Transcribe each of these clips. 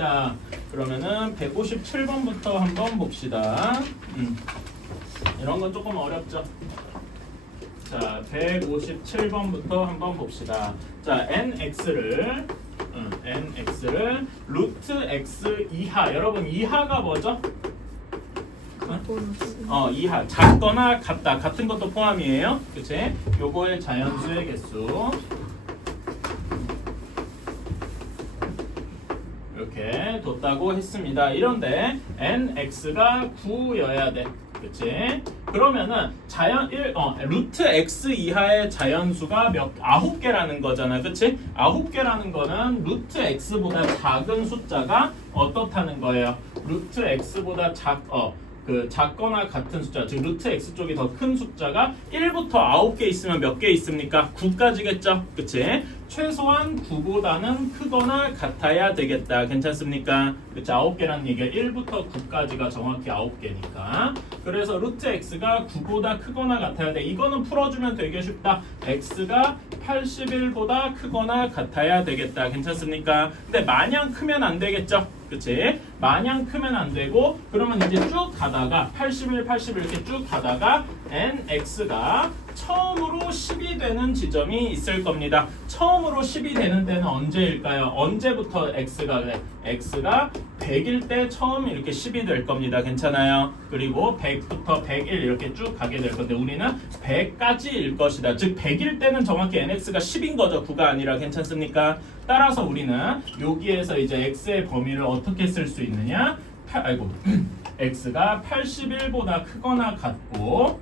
자, 그러면은 157번부터 한번 봅시다. 이런 건 조금 어렵죠. 자, 157번부터 한번 봅시다. 자, nx를 루트 x 이하. 여러분 이하가 뭐죠? 이하. 작거나 같다. 같은 것도 포함이에요. 그치? 요거의 자연수의 개수. 이렇게 뒀다고 했습니다. 이런데 nx가 9여야 돼. 그치? 그러면은 루트 x 이하의 자연수가 9개라는 거잖아. 그치? 9개라는 거는 루트 x보다 작은 숫자가 어떻다는 거예요? 루트 x보다 작거나 같은 숫자, 즉 루트 x 쪽이 더 큰 숫자가 1부터 9개 있으면 몇 개 있습니까? 9까지겠죠? 그치? 최소한 9보다는 크거나 같아야 되겠다. 괜찮습니까? 그치? 9개라는 얘기가 1부터 9까지가 정확히 9개니까. 그래서 루트 x가 9보다 크거나 같아야 돼. 이거는 풀어주면 되게 쉽다. x가 81보다 크거나 같아야 되겠다. 괜찮습니까? 근데 마냥 크면 안 되겠죠? 그치? 마냥 크면 안 되고, 그러면 이제 쭉 가다가 81, 81 이렇게 쭉 가다가 nx가 처음으로 10이 되는 지점이 있을 겁니다. 처음으로 10이 되는 때는 언제일까요? 언제부터 x가 100일 때 처음 이렇게 10이 될 겁니다. 괜찮아요? 그리고 100부터 101 이렇게 쭉 가게 될 건데 우리는 100까지일 것이다. 즉 100일 때는 정확히 nx가 10인 거죠. 9가 아니라. 괜찮습니까? 따라서 우리는 여기에서 이제 x의 범위를 어떻게 쓸 수 있느냐? x가 81보다 크거나 같고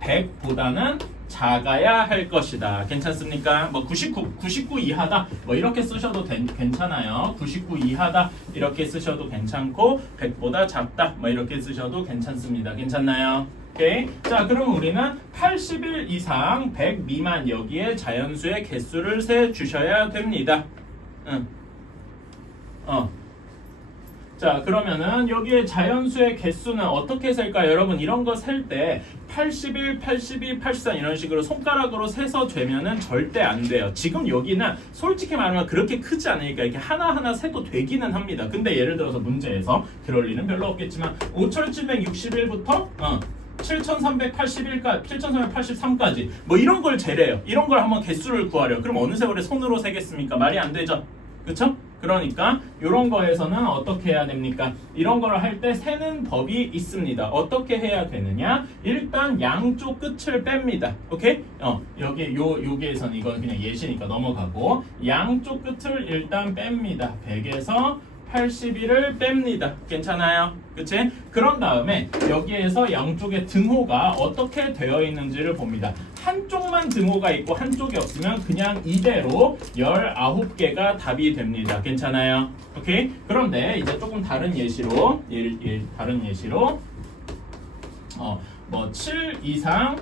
100보다는 작아야 할 것이다. 괜찮습니까? 뭐 99 이하다. 뭐 이렇게 쓰셔도 괜찮아요. 99 이하다. 이렇게 쓰셔도 괜찮고 100보다 작다. 뭐 이렇게 쓰셔도 괜찮습니다. 괜찮나요? 오케이. 자, 그럼 우리는 81 이상 100 미만 여기에 자연수의 개수를 세 주셔야 됩니다. 자, 그러면은 여기에 자연수의 개수는 어떻게 셀까요? 여러분 이런 거 셀 때 81, 82, 83 이런 식으로 손가락으로 세서 재면은 절대 안 돼요. 지금 여기는 솔직히 말하면 그렇게 크지 않으니까 이렇게 하나하나 세도 되기는 합니다. 근데 예를 들어서 문제에서 그럴 리는 별로 없겠지만 5761부터 7383까지 뭐 이런 걸 재래요. 이런 걸 한번 개수를 구하려. 그럼 어느 세월에 손으로 세겠습니까? 말이 안 되죠. 그쵸? 그러니까 이런 거에서는 어떻게 해야 됩니까? 이런 걸 할 때 세는 법이 있습니다. 어떻게 해야 되느냐? 일단 양쪽 끝을 뺍니다. 오케이? 여기에서는 이건 그냥 예시니까 넘어가고 양쪽 끝을 일단 뺍니다. 100에서 81을 뺍니다. 괜찮아요? 그치? 그런 다음에 여기에서 양쪽의 등호가 어떻게 되어 있는지를 봅니다. 한쪽만 등호가 있고 한쪽이 없으면 그냥 이대로 19개가 답이 됩니다. 괜찮아요? 오케이? 그런데 이제 조금 다른 예시로 다른 예시로 7 이상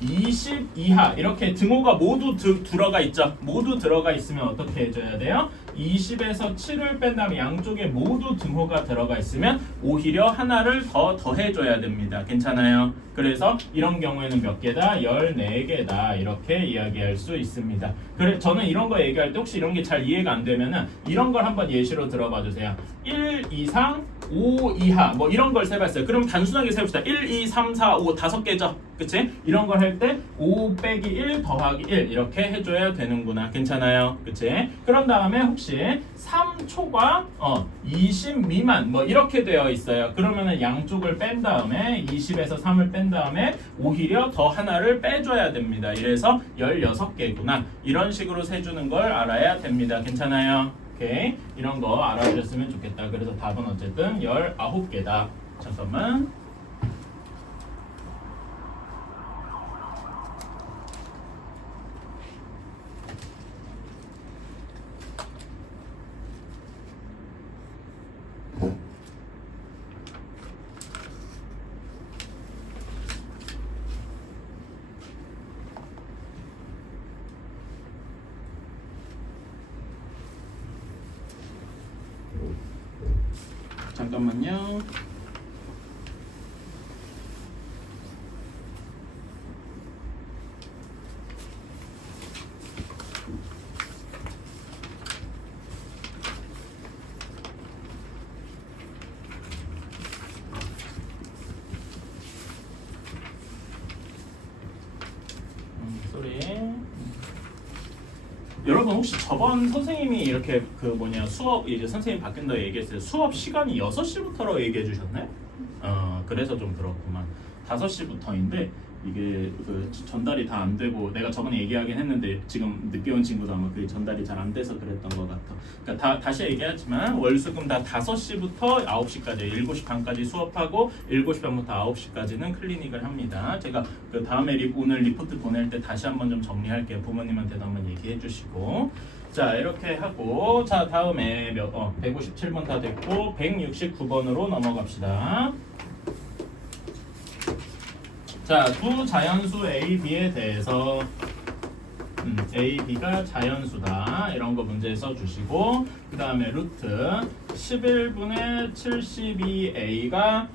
20 이하 이렇게 등호가 모두 들어가 있죠. 모두 들어가 있으면 어떻게 해줘야 돼요? 20에서 7을 뺀 다음에 양쪽에 모두 등호가 들어가 있으면 오히려 하나를 더 더해줘야 됩니다. 괜찮아요? 그래서 이런 경우에는 몇 개다? 14개다. 이렇게 이야기할 수 있습니다. 그래 저는 이런 거 얘기할 때 혹시 이런 게 잘 이해가 안 되면은 이런 걸 한번 예시로 들어봐 주세요. 1 이상 5 이하 뭐 이런 걸 세봤어요. 그럼 단순하게 세봅시다. 1, 2, 3, 4, 5 5개죠. 그치? 이런 걸 할 때 5 빼기 1 더하기 1 이렇게 해줘야 되는구나. 괜찮아요? 그치? 그런 다음에 혹시 3초과 20 미만 뭐 이렇게 되어 있어요. 그러면은 양쪽을 뺀 다음에 20에서 3을 뺀 다음에 오히려 더 하나를 빼줘야 됩니다. 이래서 16개구나. 이런 식으로 세주는 걸 알아야 됩니다. 괜찮아요? 오케이. 이런 거 알아주셨으면 좋겠다. 그래서 답은 어쨌든 19개다. 잠깐만. 잠깐만요. 여러분 혹시 저번 선생님이 이렇게 그 뭐냐 수업 이제 선생님 바뀐다 얘기했어요. 수업 시간이 6시부터로 얘기해 주셨나요? 그래서 좀 그렇구만. 5시부터인데 이게 그 전달이 다 안 되고 내가 저번에 얘기하긴 했는데 지금 늦게 온 친구도 아마 그게 전달이 잘 안 돼서 그랬던 것 같아. 그러니까 다시 얘기하지만 월수금 다 5시부터 9시까지 7시 반까지 수업하고 7시 반부터 9시까지는 클리닉을 합니다. 제가 그 다음에 오늘 리포트 보낼 때 다시 한번 좀 정리할게요. 부모님한테도 한번 얘기해 주시고. 자 이렇게 하고 자 다음에 157번 다 됐고 169번으로 넘어갑시다. 자, 두 자연수 A, B에 대해서 A, B가 자연수다 이런 거 문제 써주시고 그 다음에 루트 11분의 72A가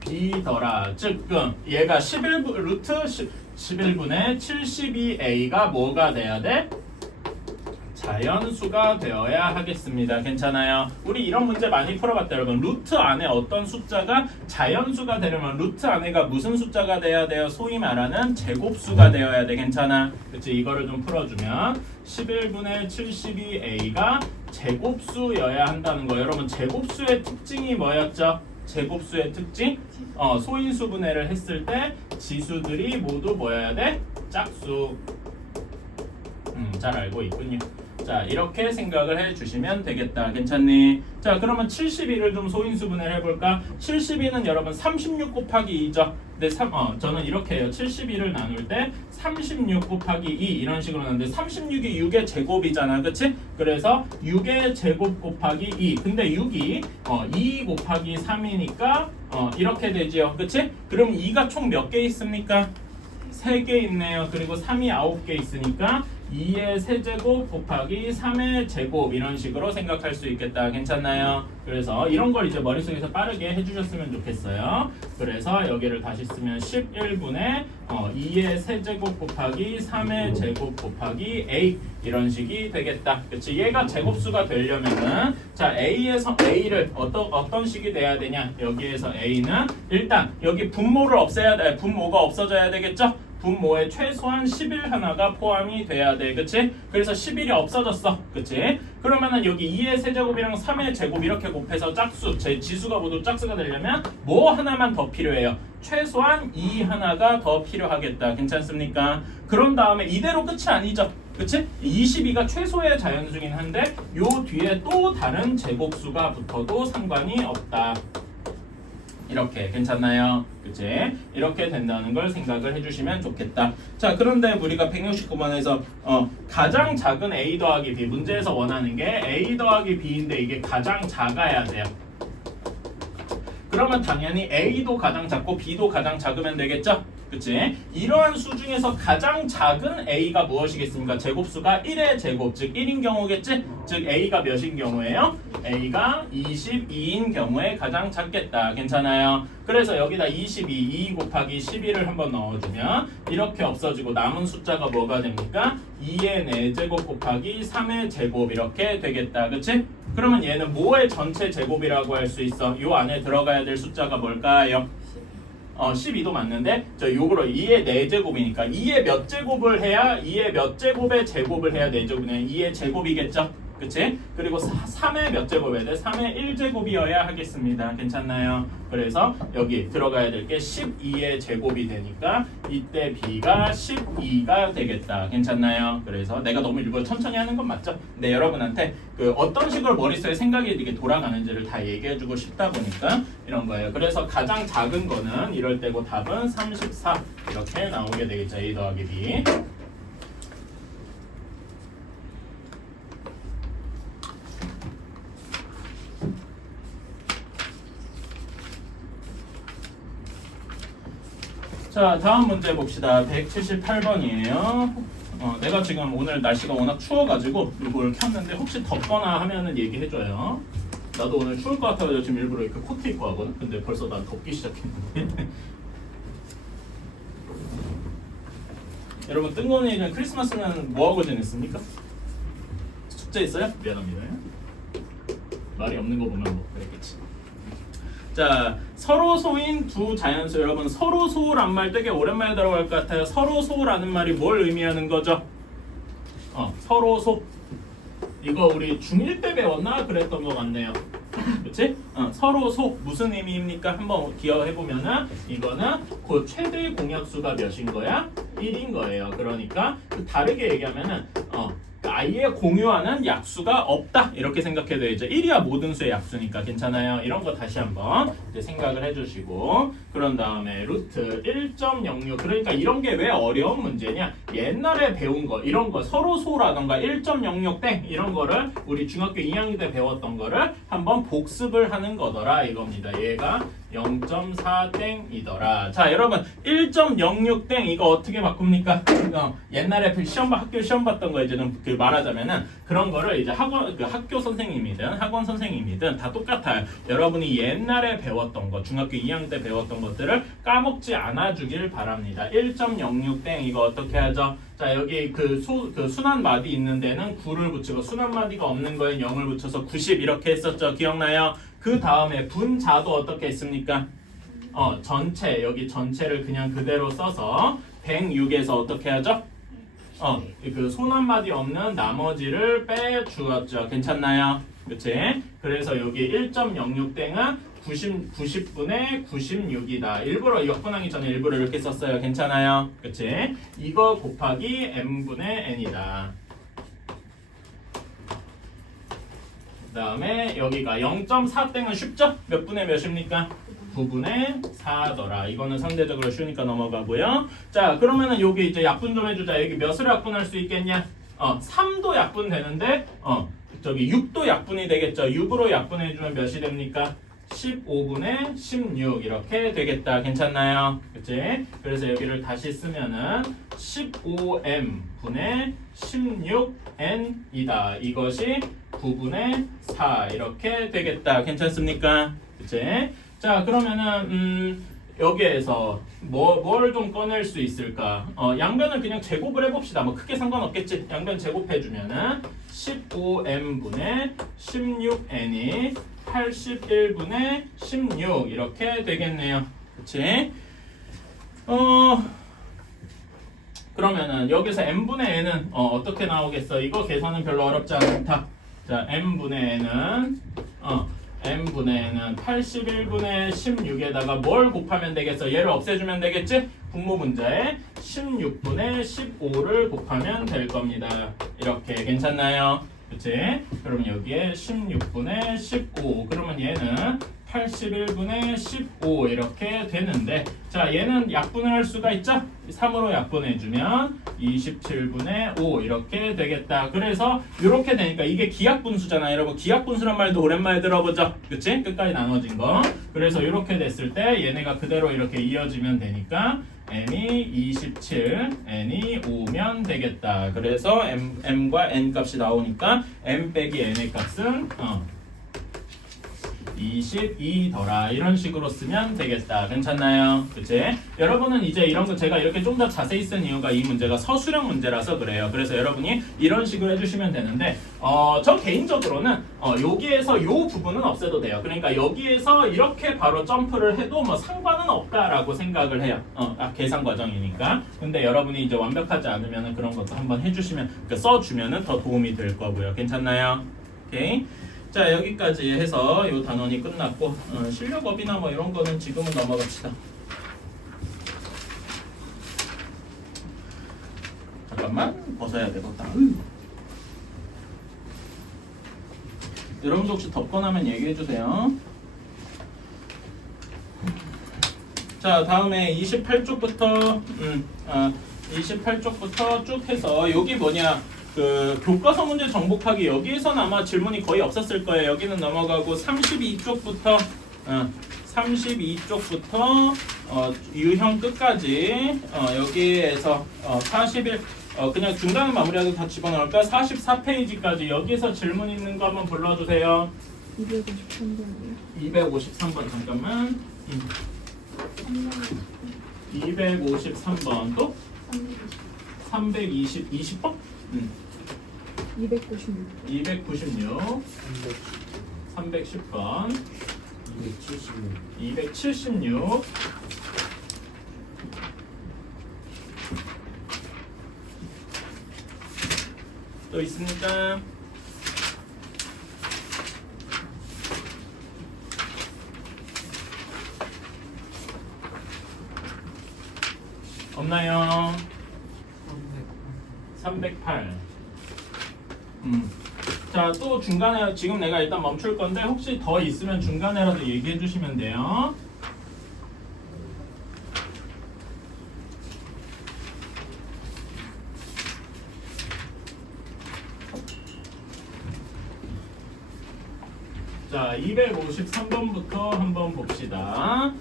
B더라. 즉 얘가 11분의 72A가 뭐가 돼야 돼? 자연수가 되어야 하겠습니다. 괜찮아요? 우리 이런 문제 많이 풀어봤다 여러분. 루트 안에 어떤 숫자가 자연수가 되려면 루트 안에가 무슨 숫자가 돼야 돼요? 소위 말하는 제곱수가 되어야 돼. 괜찮아? 그치? 이거를 좀 풀어주면 11분의 72A가 제곱수여야 한다는 거. 여러분 제곱수의 특징이 뭐였죠? 제곱수의 특징? 소인수 분해를 했을 때 지수들이 모두 뭐여야 돼? 짝수. 잘 알고 있군요. 자 이렇게 생각을 해주시면 되겠다. 괜찮니? 자 그러면 72를 좀 소인수분해를 해볼까? 72는 여러분 36 곱하기 2죠. 근데 저는 이렇게 해요. 72를 나눌 때 36 곱하기 2 이런 식으로 나누는데 36이 6의 제곱이잖아. 그치? 그래서 6의 제곱 곱하기 2 근데 6이 2 곱하기 3이니까 이렇게 되지요. 그치? 그럼 2가 총 몇 개 있습니까? 3개 있네요. 그리고 3이 9개 있으니까 2의 세제곱 곱하기 3의 제곱 이런 식으로 생각할 수 있겠다. 괜찮나요? 그래서 이런 걸 이제 머릿속에서 빠르게 해주셨으면 좋겠어요. 그래서 여기를 다시 쓰면 11분의 2의 세제곱 곱하기 3의 제곱 곱하기 A 이런 식이 되겠다. 그치? 얘가 제곱수가 되려면은 자 A에서 A를 어떤 식이 돼야 되냐? 여기에서 A는 일단 여기 분모를 없애야 돼. 분모가 없어져야 되겠죠? 분모에 최소한 11 하나가 포함이 돼야 돼. 그치? 그래서 11이 없어졌어. 그치? 그러면은 여기 2의 세제곱이랑 3의 제곱 이렇게 곱해서 짝수, 제 지수가 모두 짝수가 되려면 뭐 하나만 더 필요해요? 최소한 2 하나가 더 필요하겠다. 괜찮습니까? 그런 다음에 이대로 끝이 아니죠. 그치? 22가 최소의 자연수긴 한데 요 뒤에 또 다른 제곱수가 붙어도 상관이 없다. 이렇게 괜찮나요? 그치? 이렇게 된다는 걸 생각을 해주시면 좋겠다. 자 그런데 우리가 169번에서 가장 작은 A 더하기 B 문제에서 원하는 게 A 더하기 B인데 이게 가장 작아야 돼요. 그러면 당연히 A도 가장 작고 B도 가장 작으면 되겠죠? 그치? 이러한 수 중에서 가장 작은 A가 무엇이겠습니까? 제곱수가 1의 제곱, 즉 1인 경우겠지? 즉 A가 몇인 경우예요? A가 22인 경우에 가장 작겠다. 괜찮아요? 그래서 여기다 2 곱하기 11을 한번 넣어주면 이렇게 없어지고 남은 숫자가 뭐가 됩니까? 2의 4제곱 곱하기 3의 제곱 이렇게 되겠다. 그치? 그러면 얘는 뭐의 전체 제곱이라고 할 수 있어? 요 안에 들어가야 될 숫자가 뭘까요? 12도 맞는데 요거로 2의 4제곱이니까 2의 몇 제곱을 해야 2의 몇 제곱의 제곱을 해야 4제곱이네. 2의 제곱이겠죠? 그치? 그리고 3의 몇 제곱이어야 돼? 3의 1제곱이어야 하겠습니다. 괜찮나요? 그래서 여기 들어가야 될 게 12의 제곱이 되니까 이때 B가 12가 되겠다. 괜찮나요? 그래서 내가 너무 일부러 천천히 하는 건 맞죠? 근데 여러분한테 그 어떤 식으로 머릿속에 생각이 이렇게 돌아가는지를 다 얘기해주고 싶다 보니까 이런 거예요. 그래서 가장 작은 거는 이럴 때고 답은 34 이렇게 나오게 되겠죠. A 더하기 B. 자 다음 문제 봅시다. 178번이에요. 내가 지금 오늘 날씨가 워낙 추워가지고 이걸 켰는데 혹시 덥거나 하면은 얘기해줘요. 나도 오늘 추울 것 같아서 지금 일부러 이렇게 코트 입고 하거든. 근데 벌써 난 덥기 시작했는데. 여러분 뜬금없는 크리스마스는 뭐하고 지냈습니까? 축제 있어요? 미안합니다. 말이 없는 거 보면 뭐 그랬겠지. 자 서로 소인 두 자연수. 여러분 서로 소란 말 되게 오랜만에 들어갈 것 같아요. 서로 소라는 말이 뭘 의미하는 거죠? 서로소. 이거 우리 중1 때 배웠나? 그랬던 것 같네요. 그치? 서로소 무슨 의미입니까? 한번 기억해보면은 이거는 그 최대 공약수가 몇인 거야? 1인 거예요. 그러니까 다르게 얘기하면은 아예 공유하는 약수가 없다 이렇게 생각해도 되죠. 1이야 모든 수의 약수니까 괜찮아요. 이런 거 다시 한번 이제 생각을 해주시고 그런 다음에 루트 1.06 그러니까 이런 게 왜 어려운 문제냐? 옛날에 배운 거 이런 거 서로소라던가 1.06땡 이런 거를 우리 중학교 2학년 때 배웠던 거를 한번 복습을 하는 거더라 이겁니다. 얘가 0.4땡이더라. 자 여러분 1.06땡 이거 어떻게 바꿉니까? 옛날에 학교 시험 봤던 거 이제는 그 말하자면은 그런 거를 이제 학교 선생님이든 학원 선생님이든 다 똑같아요. 여러분이 옛날에 배웠던 거 중학교 2학년 때 배웠던 것들을 까먹지 않아 주길 바랍니다. 1.06땡 이거 어떻게 하죠? 자 여기 그 순환 마디 있는 데는 9를 붙이고 순환 마디가 없는 거에 0을 붙여서 90 이렇게 했었죠. 기억나요? 그 다음에 분자도 어떻게 했습니까? 전체 여기 전체를 그냥 그대로 써서 106에서 어떻게 하죠? 그 손한마디 없는 나머지를 빼주었죠. 괜찮나요? 그치? 그래서 여기 1.06땡은 90분의 96이다. 일부러 역분하기 전에 일부러 이렇게 썼어요. 괜찮아요? 그치? 이거 곱하기 m분의 n이다. 그 다음에 여기가 0.4땡은 쉽죠? 몇 분의 몇입니까? 9분의 4더라. 이거는 상대적으로 쉬우니까 넘어가고요. 자 그러면은 여기 이제 약분 좀 해주자. 여기 몇을 약분할 수 있겠냐? 3도 약분 되는데 저기 6도 약분이 되겠죠. 6으로 약분해주면 몇이 됩니까? 15분의 16 이렇게 되겠다. 괜찮나요? 그치? 그래서 여기를 다시 쓰면은 15m분의 16n이다. 이것이 9분의 4 이렇게 되겠다. 괜찮습니까? 그치? 자 그러면은 여기에서 뭘 좀 꺼낼 수 있을까? 양변을 그냥 제곱을 해봅시다. 뭐 크게 상관없겠지. 양변 제곱해주면은 15m분의 16n이 81분의 16 이렇게 되겠네요. 그치? 그러면은 여기서 m분의 n은 어떻게 나오겠어? 이거 계산은 별로 어렵지 않다. 자 m분의 n은 m분의 n은 81분의 16에다가 뭘 곱하면 되겠어? 얘를 없애주면 되겠지? 분모 문자에 16분의 15를 곱하면 될 겁니다. 이렇게 괜찮나요? 그치? 그러면 여기에 16분의 15 그러면 얘는 81분의 15 이렇게 되는데 자 얘는 약분을 할 수가 있죠? 3으로 약분해주면 27분의 5 이렇게 되겠다. 그래서 이렇게 되니까 이게 기하분수잖아. 여러분 기하분수란 말도 오랜만에 들어보죠? 그치? 끝까지 나눠진 거. 그래서 이렇게 됐을 때 얘네가 그대로 이렇게 이어지면 되니까 m이 27, n이 5면 되겠다. 그래서 m과 n 값이 나오니까 m 빼기 n의 값은 22더라. 이런 식으로 쓰면 되겠다. 괜찮나요? 그치? 여러분은 이제 이런 거 제가 이렇게 좀 더 자세히 쓴 이유가 이 문제가 서술형 문제라서 그래요. 그래서 여러분이 이런 식으로 해주시면 되는데 저 개인적으로는 여기에서 요 부분은 없애도 돼요. 그러니까 여기에서 이렇게 바로 점프를 해도 뭐 상관은 없다라고 생각을 해요. 계산 과정이니까. 근데 여러분이 이제 완벽하지 않으면 그런 것도 한번 해주시면 그러니까 써주면 더 도움이 될 거고요. 괜찮나요? 오케이. 자 여기까지 해서 이 단원이 끝났고 실력업이나 뭐 이런 거는 지금은 넘어갑시다. 잠깐만 벗어야 되겠다. 여러분도 혹시 덮거나면 얘기해 주세요. 자 다음에 28쪽부터 28쪽부터 쭉 해서 여기 뭐냐 그 교과서 문제 정복하기 여기에서는 아마 질문이 거의 없었을 거예요. 여기는 넘어가고 32쪽부터 유형 끝까지 여기에서 41 그냥 중간에 마무리하고 다 집어넣을까? 44페이지까지 여기에서 질문 있는 거 한번 불러주세요. 253번이요. 253번 잠깐만. 253번 또? 20번? 296. 296 310번 276 277 또 있습니까? 없나요? 308. 자, 또 중간에 지금 내가 일단 멈출 건데 혹시 더 있으면 중간에라도 얘기해 주시면 돼요. 자, 253번부터 한번 봅시다.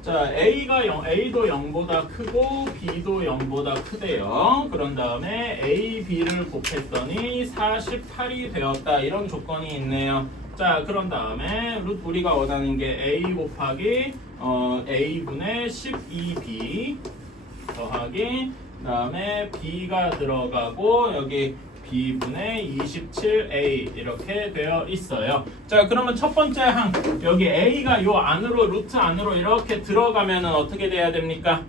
자, A도 0보다 크고 B도 0보다 크대요. 그런 다음에 A, B를 곱했더니 48이 되었다. 이런 조건이 있네요. 자, 그런 다음에 우리가 원하는 게 A 곱하기 A분의 12B 더하기 그다음에 B가 들어가고 여기 B분의 27A 이렇게 되어 있어요. 자, 그러면 첫 번째 항 여기 A가 요 안으로 루트 안으로 이렇게 들어가면은 어떻게 돼야 됩니까?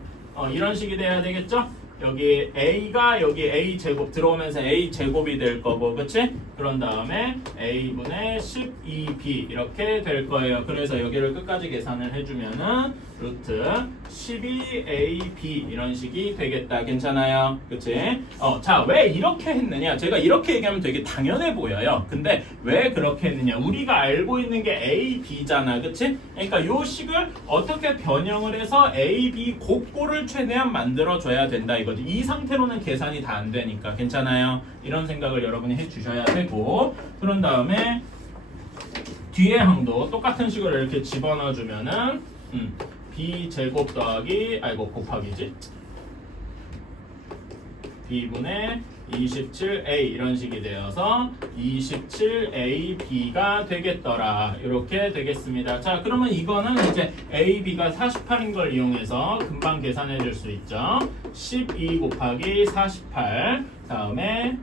이런 식이 돼야 되겠죠? 여기 A가 여기 A 제곱 들어오면서 A 제곱이 될 거고, 그치? 그런 다음에 A분의 12B 이렇게 될 거예요. 그래서 여기를 끝까지 계산을 해주면은 루트 12AB 이런 식이 되겠다. 괜찮아요? 그치? 자, 왜 이렇게 했느냐? 제가 이렇게 얘기하면 되게 당연해 보여요. 근데 왜 그렇게 했느냐? 우리가 알고 있는 게 A, B잖아. 그치? 그러니까 요 식을 어떻게 변형을 해서 A, B 곱골을 최대한 만들어줘야 된다 이거지. 이 상태로는 계산이 다 안 되니까. 괜찮아요? 이런 생각을 여러분이 해주셔야 되고, 그런 다음에 뒤에 항도 똑같은 식으로 이렇게 집어넣어주면은 B 제곱 더하기 곱하기지 B분의 27A 이런 식이 되어서 27AB가 되겠더라. 이렇게 되겠습니다. 자, 그러면 이거는 이제 AB가 48인 걸 이용해서 금방 계산해 줄 수 있죠. 12 곱하기 48 다음에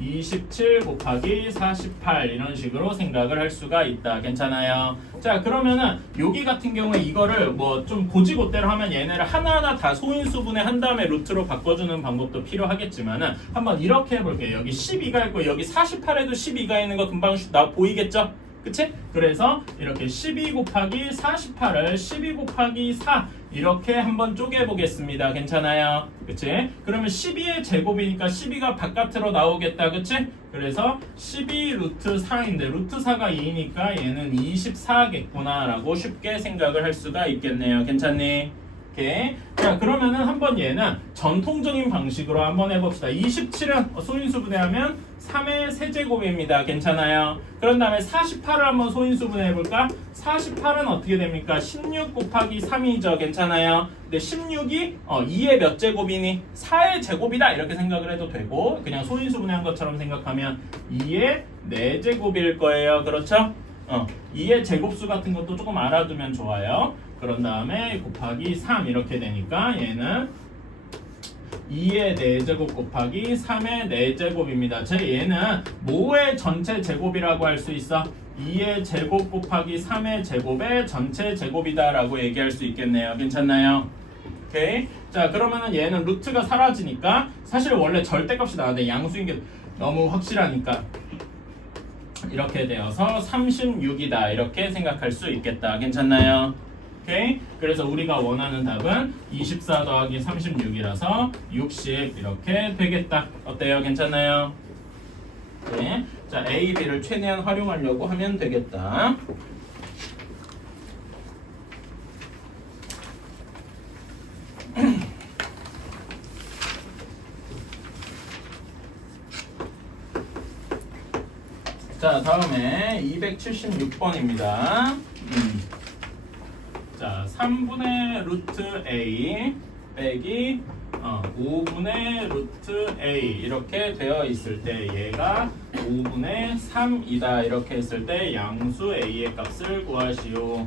27 곱하기 48 이런 식으로 생각을 할 수가 있다. 괜찮아요? 자, 그러면은 여기 같은 경우에 이거를 뭐 좀 고지고대로 하면 얘네를 하나하나 다 소인수분해 한 다음에 루트로 바꿔주는 방법도 필요하겠지만은 한번 이렇게 해볼게요. 여기 12가 있고 여기 48에도 12가 있는 거 금방 보이겠죠? 그치? 그래서 이렇게 12 곱하기 48을 12 곱하기 4 이렇게 한번 쪼개보겠습니다. 괜찮아요? 그치? 그러면 12의 제곱이니까 12가 바깥으로 나오겠다. 그치? 그래서 12 루트 4인데 루트 4가 2니까 얘는 24겠구나 라고 쉽게 생각을 할 수가 있겠네요. 괜찮니? 오케이. 자, 그러면은 한번 얘는 전통적인 방식으로 한번 해봅시다. 27은 소인수분해하면 3의 세제곱입니다. 괜찮아요? 그런 다음에 48을 한번 소인수분해 해볼까? 48은 어떻게 됩니까? 16 곱하기 3이죠. 괜찮아요? 근데 16이 2의 몇 제곱이니? 4의 제곱이다. 이렇게 생각을 해도 되고, 그냥 소인수분해한 것처럼 생각하면 2의 4제곱일 거예요. 그렇죠? 2의 제곱수 같은 것도 조금 알아두면 좋아요. 그런 다음에 곱하기 3 이렇게 되니까 얘는 2의 4제곱 곱하기 3의 4제곱입니다. 얘는 뭐의 전체 제곱이라고 할 수 있어? 2의 제곱 곱하기 3의 제곱의 전체 제곱이다 라고 얘기할 수 있겠네요. 괜찮나요? 오케이. 자, 그러면은 얘는 루트가 사라지니까 사실 원래 절대값이 나왔는데 양수인 게 너무 확실하니까 이렇게 되어서 36이다 이렇게 생각할 수 있겠다. 괜찮나요? 오케이? 그래서 우리가 원하는 답은 24 더하기 36이라서 60 이렇게 되겠다. 어때요? 괜찮나요? 네. 자, A, B를 최대한 활용하려고 하면 되겠다. 자, 다음에 276번입니다. 자, 3분의 루트 A 빼기 5분의 루트 A 이렇게 되어 있을 때 얘가 5분의 3이다 이렇게 했을 때 양수 A의 값을 구하시오.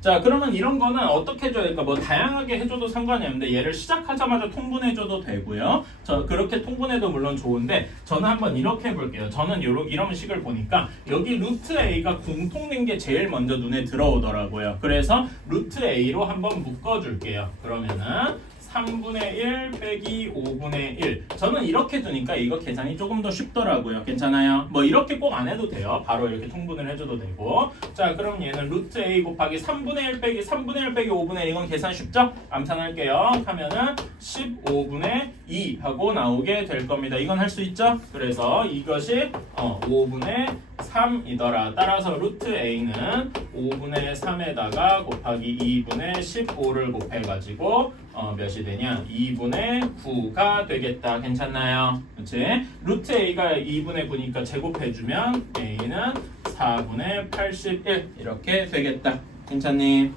자, 그러면 이런 거는 어떻게 해줘야 될까? 뭐 다양하게 해줘도 상관이 없는데 얘를 시작하자마자 통분해줘도 되고요. 그렇게 통분해도 물론 좋은데 저는 한번 이렇게 해볼게요. 저는 이런 식을 보니까 여기 루트 A가 공통된 게 제일 먼저 눈에 들어오더라고요. 그래서 루트 A로 한번 묶어줄게요. 그러면은 3분의 1 빼기 5분의 1. 저는 이렇게 두니까 이거 계산이 조금 더 쉽더라고요. 괜찮아요? 뭐 이렇게 꼭 안 해도 돼요. 바로 이렇게 통분을 해줘도 되고. 자, 그럼 얘는 루트 a 곱하기 3분의 1 빼기 3분의 1 빼기 5분의 1. 이건 계산 쉽죠? 암산할게요. 하면은 15분의 2 하고 나오게 될 겁니다. 이건 할 수 있죠? 그래서 이것이 5분의 3이더라. 따라서 루트 a는 5분의 3에다가 곱하기 2분의 15를 곱해가지고 몇이 되냐? 2분의 9가 되겠다. 괜찮나요? 그렇지? 루트 a가 2분의 9니까 제곱해주면 a는 4분의 81 이렇게 되겠다. 괜찮니?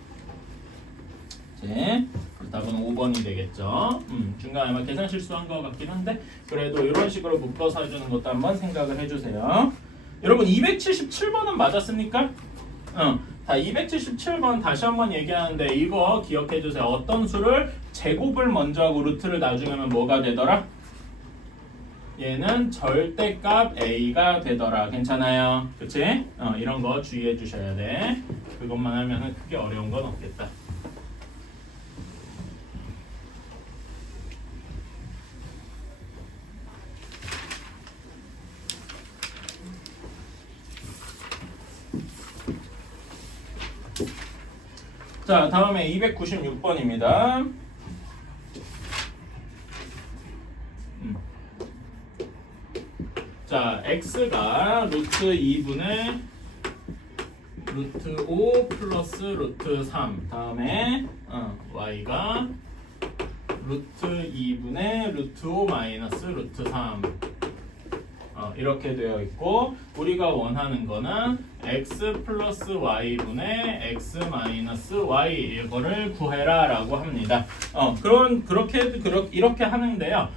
이제 답은 5번이 되겠죠. 중간에 아마 계산 실수한 것 같긴 한데 그래도 이런 식으로 묶어서 해주는 것도 한번 생각을 해주세요. 여러분 277번은 맞았습니까? 다 277번 다시 한번 얘기하는데 이거 기억해 주세요. 어떤 수를 제곱을 먼저 하고 루트를 나중에 하면 뭐가 되더라? 얘는 절대값 a가 되더라. 괜찮아요? 그치? 이런 거 주의해 주셔야 돼. 그것만 하면은 크게 어려운 건 없겠다. 자, 다음에 296번입니다. 자, x가 루트 2분의 루트 5 플러스 루트 3 다음에 y가 루트 2분의 루트 5 마이너스 루트 3 이렇게 되어 있고 우리가 원하는 거는 x 플러스 y분의 x 마이너스 y 이거를 구해라 라고 합니다. 이렇게 하는데요.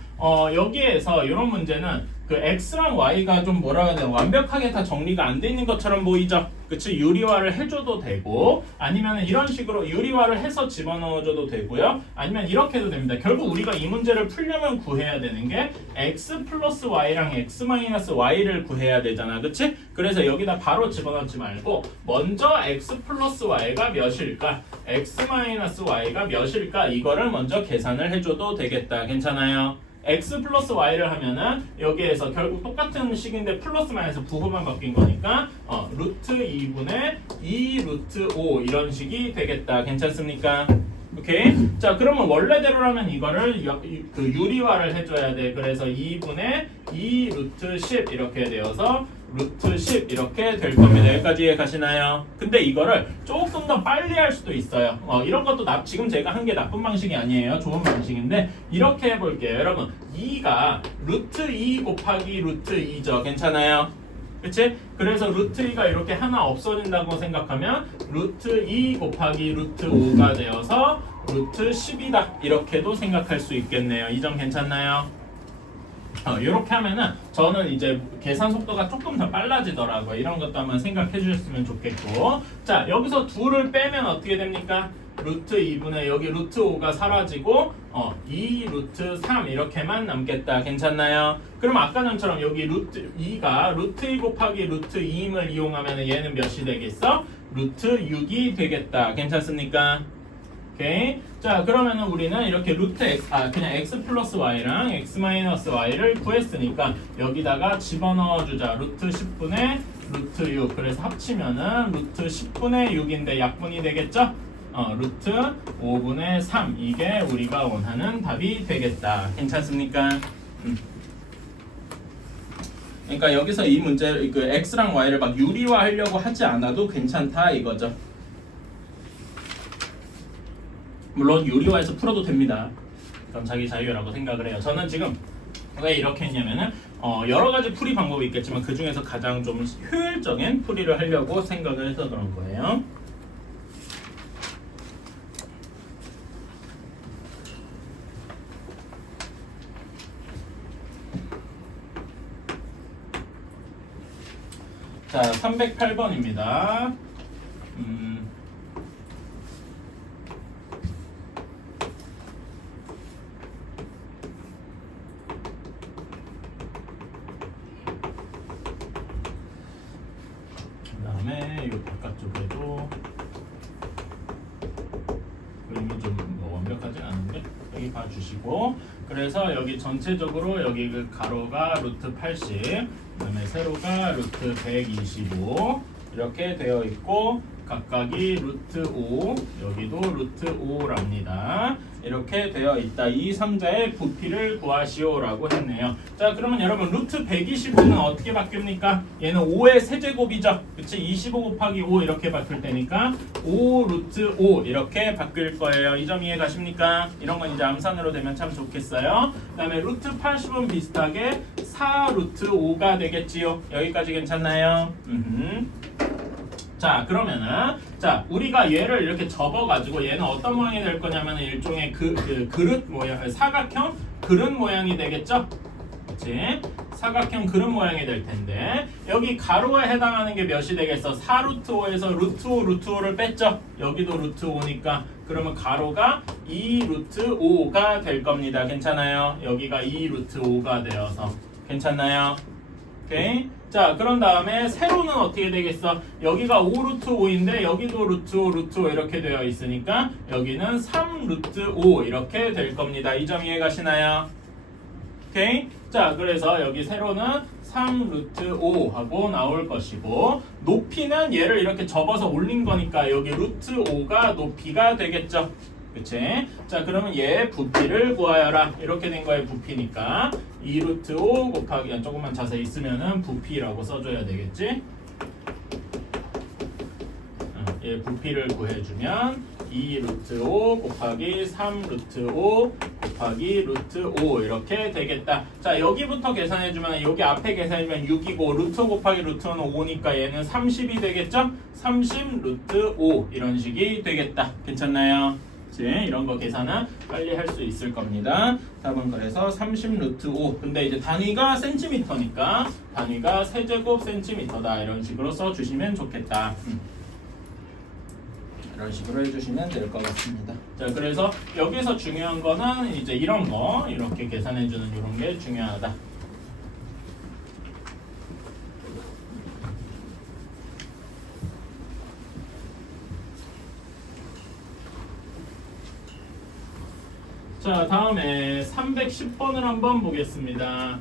여기에서 이런 문제는 그 x랑 y가 좀 뭐라 해야 되나 완벽하게 다 정리가 안 돼 있는 것처럼 보이죠? 그치? 유리화를 해줘도 되고 아니면 이런 식으로 유리화를 해서 집어넣어줘도 되고요. 아니면 이렇게 해도 됩니다. 결국 우리가 이 문제를 풀려면 구해야 되는 게 x 플러스 y랑 x 마이너스 y를 구해야 되잖아. 그치? 그래서 여기다 바로 집어넣지 말고 먼저 x 플러스 y가 몇일까? x 마이너스 y가 몇일까? 이거를 먼저 계산을 해줘도 되겠다. 괜찮아요? x 플러스 y를 하면은 여기에서 결국 똑같은 식인데 플러스 마이너스 부호만 바뀐 거니까 루트 2분의 2 루트 5 이런 식이 되겠다. 괜찮습니까? 오케이. 자, 그러면 원래대로라면 이거를 유리화를 해줘야 돼. 그래서 2분의 2 루트 10 이렇게 되어서 루트 10 이렇게 될 겁니다. 여기까지 이해 가시나요? 근데 이거를 조금 더 빨리 할 수도 있어요. 이런 것도 지금 제가 한 게 나쁜 방식이 아니에요. 좋은 방식인데 이렇게 해볼게요. 여러분 2가 루트 2 곱하기 루트 2죠. 괜찮아요? 그치? 그래서 루트 2가 이렇게 하나 없어진다고 생각하면 루트 2 곱하기 루트 5가 되어서 루트 10이다. 이렇게도 생각할 수 있겠네요. 이 점 괜찮나요? 이렇게 하면은 저는 이제 계산 속도가 조금 더 빨라지더라고요. 이런 것도 한번 생각해 주셨으면 좋겠고 자, 여기서 2를 빼면 어떻게 됩니까? 루트 2분의 여기 루트 5가 사라지고 2 루트 3 이렇게만 남겠다. 괜찮나요? 그럼 아까처럼 여기 루트 2가 루트 2 곱하기 루트 2임을 이용하면 얘는 몇이 되겠어? 루트 6이 되겠다. 괜찮습니까? 오케이. 자, 그러면은 우리는 이렇게 루트 x, 그냥 x 플러스 y랑 x 마이너스 y를 구했으니까 여기다가 집어넣어 주자. 루트 10분의 루트 6. 그래서 합치면은 루트 10분의 6인데 약분이 되겠죠? 루트 5분의 3. 이게 우리가 원하는 답이 되겠다. 괜찮습니까? 그러니까 여기서 이 문제, 그 x랑 y를 막 유리화하려고 하지 않아도 괜찮다 이거죠. 물론 유리화해서 풀어도 됩니다. 그럼 자기 자유라고 생각을 해요. 저는 지금 왜 이렇게 했냐면은 여러 가지 풀이 방법이 있겠지만 그 중에서 가장 좀 효율적인 풀이를 하려고 생각을 해서 그런 거예요. 자, 308번입니다. 그다음에 이 바깥쪽에도 그림이 좀 완벽하지 않은데 여기 주시고 그래서 여기 전체적으로 여기 그 가로가 루트 80 그다음에 세로가 루트 125 이렇게 되어 있고 각각이 루트 5 여기도 루트 5랍니다. 이렇게 되어 있다. 이 삼자의 부피를 구하시오라고 했네요. 자 그러면 여러분 루트 125는 어떻게 바뀝니까? 얘는 5의 세제곱이죠. 그치? 25 곱하기 5 이렇게 바뀔 테니까 5 루트 5 이렇게 바뀔 거예요. 이 점 이해 가십니까? 이런 건 이제 암산으로 되면 참 좋겠어요. 그 다음에 루트 80은 비슷하게 4 루트 5가 되겠지요. 여기까지 괜찮나요? 자 그러면은 자 우리가 얘를 이렇게 접어가지고 얘는 어떤 모양이 될 거냐면 일종의 그릇 모양 사각형 그릇 모양이 되겠죠? 그렇지? 사각형 그릇 모양이 될 텐데 여기 가로에 해당하는 게 몇이 되겠어? 4 루트 5에서 루트 5 루트 5를 뺐죠? 여기도 루트 5니까 그러면 가로가 2 루트 5가 될 겁니다. 괜찮아요? 여기가 2 루트 5가 되어서 괜찮나요? 오케이. 자 그런 다음에 세로는 어떻게 되겠어? 여기가 5 루트 5인데 여기도 루트 5 루트 5 이렇게 되어 있으니까 여기는 3 루트 5 이렇게 될 겁니다. 이 점 이해 가시나요? 오케이. 자 그래서 여기 세로는 3 루트 5 하고 나올 것이고 높이는 얘를 이렇게 접어서 올린 거니까 여기 루트 5가 높이가 되겠죠. 그치? 자 그러면 얘 부피를 구하여라. 이렇게 된 거의 부피니까 2 루트 5 곱하기 조금만 자세히 쓰면은 부피라고 써줘야 되겠지? 얘 부피를 구해주면 2 루트 5 곱하기 3 루트 5 곱하기 루트 5 이렇게 되겠다. 자 여기부터 계산해주면 여기 앞에 계산해주면 6이고 루트 5 곱하기 루트 5는 5니까 얘는 30이 되겠죠? 30 루트 5 이런 식이 되겠다. 괜찮나요? 이런 거 계산은 빨리 할 수 있을 겁니다. 답은 그래서 30 루트 5. 근데 이제 단위가 센티미터니까 단위가 세제곱 센티미터다. 이런 식으로 써주시면 좋겠다. 이런 식으로 해주시면 될 것 같습니다. 자, 그래서 여기서 중요한 거는 이제 이런 거 이렇게 계산해주는 이런 게 중요하다. 자 다음에 310번을 한번 보겠습니다.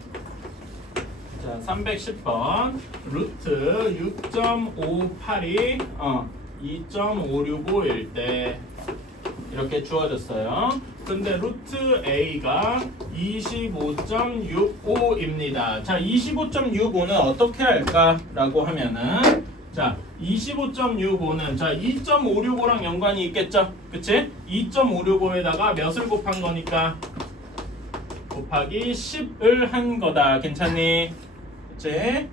자 310번 루트 6.582 2.565일 때 이렇게 주어졌어요. 근데 루트 A가 25.65입니다. 자 25.65는 어떻게 할까라고 하면은 자 25.65는 자 2.565랑 연관이 있겠죠? 그치? 2.565에다가 몇을 곱한 거니까 곱하기 10을 한 거다. 괜찮니? 그치?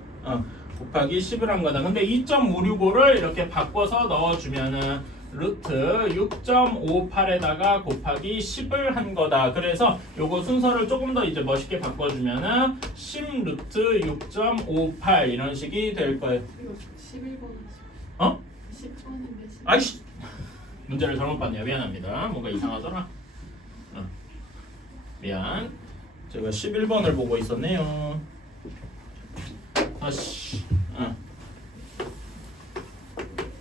곱하기 10을 한 거다. 근데 2.565를 이렇게 바꿔서 넣어주면은 루트 6.58에다가 곱하기 10을 한 거다. 그래서 요거 순서를 조금 더 이제 멋있게 바꿔주면은 10 루트 6.58 이런 식이 될 거예요. 이거 11번 어? 10번인데 아이씨! 문제를 잘못 봤네요. 미안합니다. 뭔가 이상하더라. 미안. 제가 11번을 보고 있었네요. 아씨.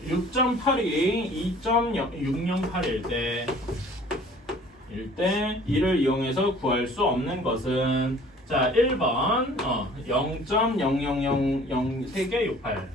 6.8이 2.608일 때 이를 이용해서 구할 수 없는 것은 자 1번 0.00003개68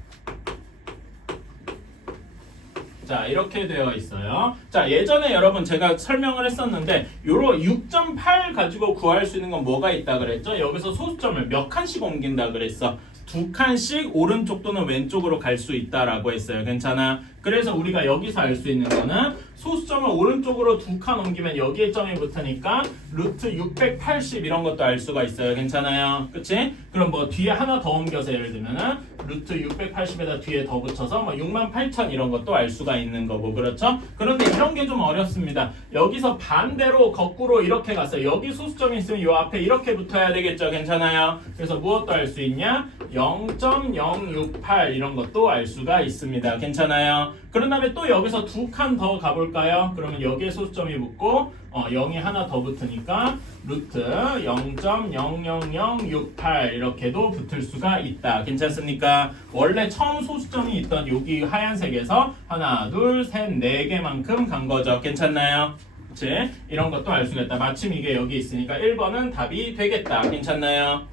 자 이렇게 되어 있어요. 자 예전에 여러분 제가 설명을 했었는데 요로 6.8 가지고 구할 수 있는 건 뭐가 있다 그랬죠? 여기서 소수점을 몇 칸씩 옮긴다 그랬어. 2칸씩 오른쪽 또는 왼쪽으로 갈 수 있다라고 했어요. 괜찮아? 그래서 우리가 여기서 알 수 있는 거는 소수점을 오른쪽으로 2칸 옮기면 여기에 점이 붙으니까 루트 680 이런 것도 알 수가 있어요. 괜찮아요? 그치? 그럼 뭐 뒤에 하나 더 옮겨서 예를 들면은 루트 680에다 뒤에 더 붙여서 뭐 68,000 이런 것도 알 수가 있는 거고 그렇죠? 그런데 이런 게 좀 어렵습니다. 여기서 반대로 거꾸로 이렇게 갔어요. 여기 소수점이 있으면 요 앞에 이렇게 붙어야 되겠죠? 괜찮아요? 그래서 무엇도 알 수 있냐? 0.068 이런 것도 알 수가 있습니다. 괜찮아요? 그런 다음에 또 여기서 2칸 더 가볼까요? 그러면 여기에 소수점이 붙고 0이 하나 더 붙으니까 루트 0.00068 이렇게도 붙을 수가 있다. 괜찮습니까? 원래 처음 소수점이 있던 여기 하얀색에서 하나, 둘, 셋, 네 개만큼 간 거죠. 괜찮나요? 그치? 이런 것도 알 수가 있다. 마침 이게 여기 있으니까 1번은 답이 되겠다. 괜찮나요?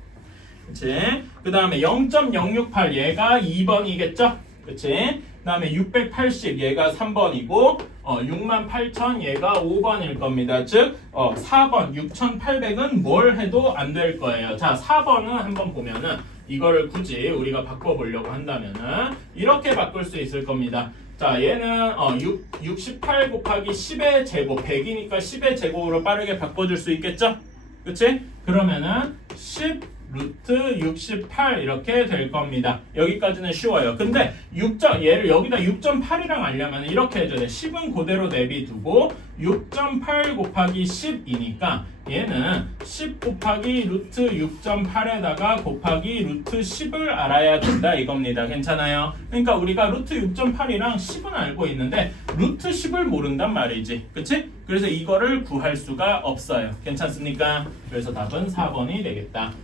그치? 그 다음에 0.068 얘가 2번이겠죠? 그치? 그 다음에 680 얘가 3번이고 68,000 얘가 5번일 겁니다. 즉 4번 6,800은 뭘 해도 안 될 거예요. 자, 4번은 한번 보면은 이거를 굳이 우리가 바꿔보려고 한다면은 이렇게 바꿀 수 있을 겁니다. 자, 얘는 68 곱하기 10의 제곱 100이니까 10의 제곱으로 빠르게 바꿔줄 수 있겠죠? 그치? 그러면은 10 루트 68 이렇게 될 겁니다. 여기까지는 쉬워요. 근데 얘를 여기다 6.8이랑 하려면 이렇게 해줘야 돼. 10은 그대로 내비두고 6.8 곱하기 10이니까 얘는 10 곱하기 루트 6.8에다가 곱하기 루트 10을 알아야 된다 이겁니다. 괜찮아요? 그러니까 우리가 루트 6.8이랑 10은 알고 있는데 루트 10을 모른단 말이지. 그치? 그래서 이거를 구할 수가 없어요. 괜찮습니까? 그래서 답은 4번이 되겠다.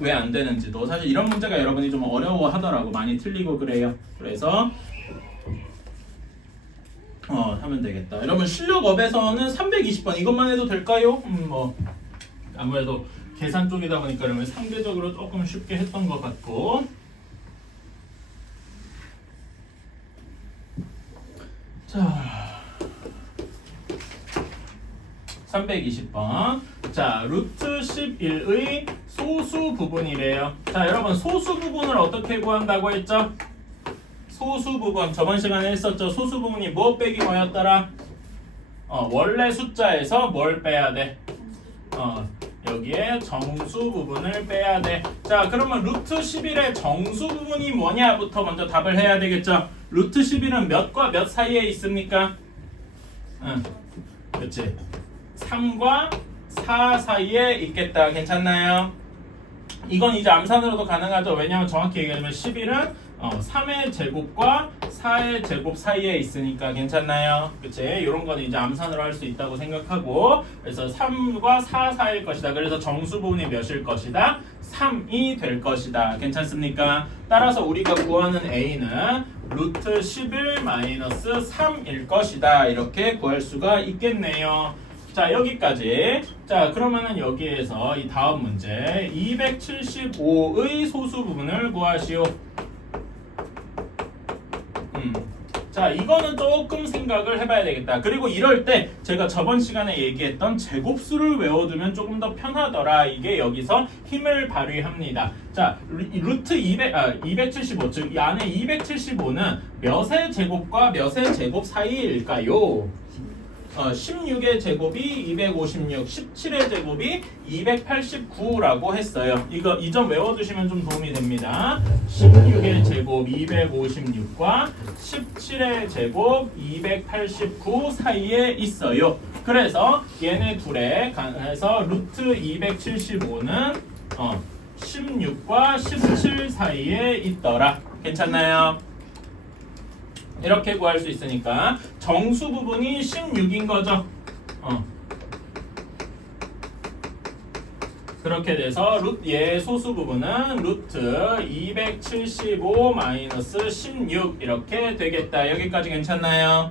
왜 안 되는지도 사실 이런 문제가 여러분이 좀 어려워하더라고. 많이 틀리고 그래요. 그래서 하면 되겠다. 여러분 실력업에서는 320번 이것만 해도 될까요? 뭐 아무래도 계산 쪽이다 보니까 여러분 상대적으로 조금 쉽게 했던 것 같고. 자 320번. 자, 루트 11의 소수 부분이래요. 자, 여러분 소수 부분을 어떻게 구한다고 했죠? 소수 부분 저번 시간에 했었죠. 소수 부분이 뭐 빼기 뭐였더라? 원래 숫자에서 뭘 빼야 돼? 여기에 정수 부분을 빼야 돼. 자, 그러면 루트 11의 정수 부분이 뭐냐부터 먼저 답을 해야 되겠죠? 루트 11은 몇과 몇 사이에 있습니까? 그렇지. 3과 4 사이에 있겠다. 괜찮나요? 이건 이제 암산으로도 가능하죠. 왜냐하면 정확히 얘기하면 11은 3의 제곱과 4의 제곱 사이에 있으니까 괜찮나요? 그치? 이런 건 이제 암산으로 할 수 있다고 생각하고 그래서 3과 4 사이일 것이다. 그래서 정수 부분이 몇일 것이다? 3이 될 것이다. 괜찮습니까? 따라서 우리가 구하는 A는 루트 11 마이너스 3일 것이다. 이렇게 구할 수가 있겠네요. 자, 여기까지. 자, 그러면은 여기에서 이 다음 문제 275의 소수 부분을 구하시오. 자, 이거는 조금 생각을 해봐야 되겠다. 그리고 이럴 때 제가 저번 시간에 얘기했던 제곱수를 외워두면 조금 더 편하더라. 이게 여기서 힘을 발휘합니다. 자, 루트 275, 즉 이 안에 275는 몇의 제곱과 몇의 제곱 사이일까요? 16의 제곱이 256, 17의 제곱이 289라고 했어요. 이 점 외워두시면 좀 도움이 됩니다. 16의 제곱 256과 17의 제곱 289 사이에 있어요. 그래서 얘네 둘에 관해서 루트 275는 16과 17 사이에 있더라. 괜찮나요? 이렇게 구할 수 있으니까 정수 부분이 16인 거죠. 그렇게 돼서 얘 소수 부분은 루트 275 마이너스 16 이렇게 되겠다. 여기까지 괜찮나요?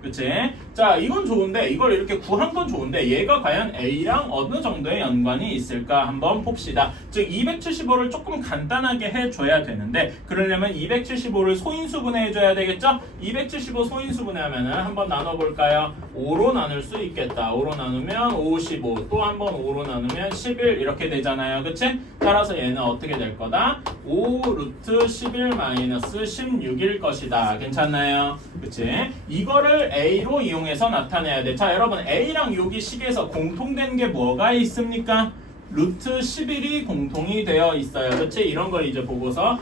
그치? 자, 이건 좋은데 이걸 이렇게 구한 건 좋은데 얘가 과연 A랑 어느 정도의 연관이 있을까 한번 봅시다. 즉 275를 조금 간단하게 해줘야 되는데 그러려면 275를 소인수분해 해줘야 되겠죠? 275 소인수분해 하면은 한번 나눠볼까요? 5로 나눌 수 있겠다. 5로 나누면 55, 또 한번 5로 나누면 11 이렇게 되잖아요. 그치? 따라서 얘는 어떻게 될 거다? 5 루트 11 마이너스 16일 것이다. 괜찮나요? 그치? 이거를 A로 이용해서 나타내야 돼. 자, 여러분 A랑 여기 식에서 공통된 게 뭐가 있습니까? 루트 11이 공통이 되어 있어요. 그치? 이런 걸 이제 보고서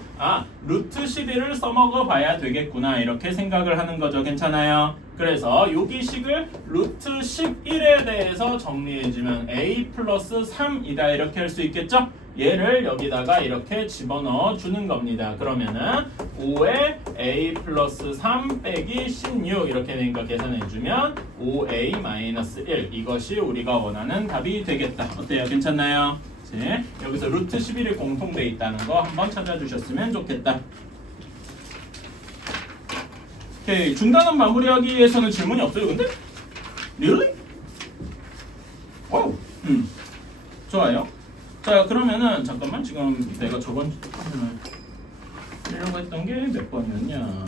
루트 11을 써먹어 봐야 되겠구나 이렇게 생각을 하는 거죠. 괜찮아요? 그래서 여기 식을 루트 11에 대해서 정리해주면 A 플러스 3이다 이렇게 할 수 있겠죠? 얘를 여기다가 이렇게 집어넣어 주는 겁니다. 그러면은 5에 A 플러스 3 빼기 16 이렇게 되니까 계산해주면 5A 마이너스 1 이것이 우리가 원하는 답이 되겠다. 어때요? 괜찮나요? 네. 여기서 루트 11이 공통돼 있다는 거 한번 찾아주셨으면 좋겠다. 오케이. 중단은 마무리하기 위해서는 질문이 없어요, 근데? Really? 와우. 좋아요. 자, 그러면은 잠깐만 지금 내가 저번 하려고 했던 게 몇 번이었냐?